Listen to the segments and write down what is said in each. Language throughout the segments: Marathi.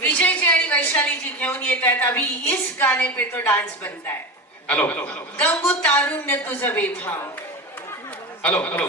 विजय जी आणि वैशाली जी घेऊन येत आहेत. अभी इस गाने पे तो डांस बनता है. हॅलो गंगू तारुण्य तुझं बेभाव. हॅलो हॅलो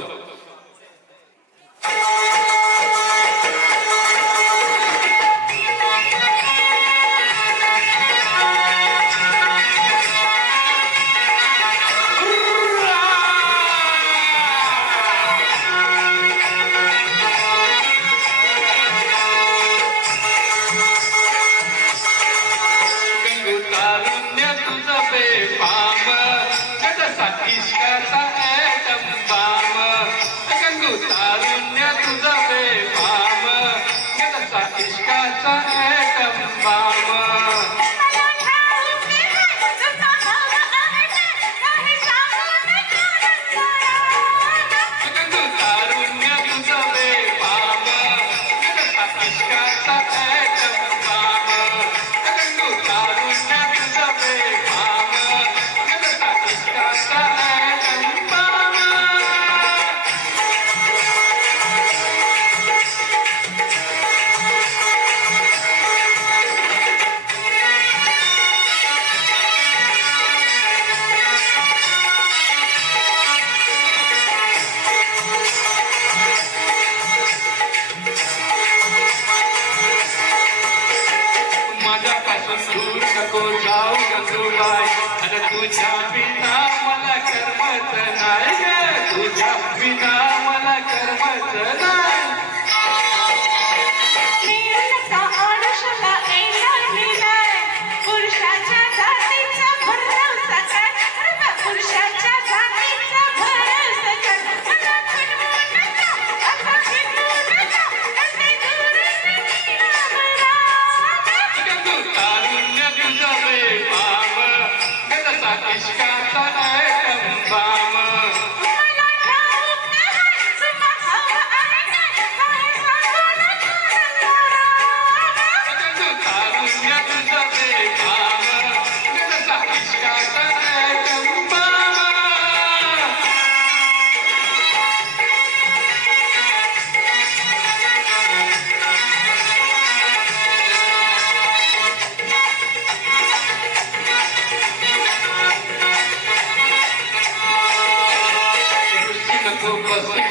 दूर नको जाऊ गंगूबाई आणि तुझ्या बिना मला करमत नाही ग तुझ्या बिना मला करमत नाही पुरुषाच्या जातीचा भरवसा काय पुरुषाच्या जातीचा भरवसा इश्काचा बाम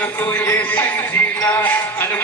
नको ये संजीला आणि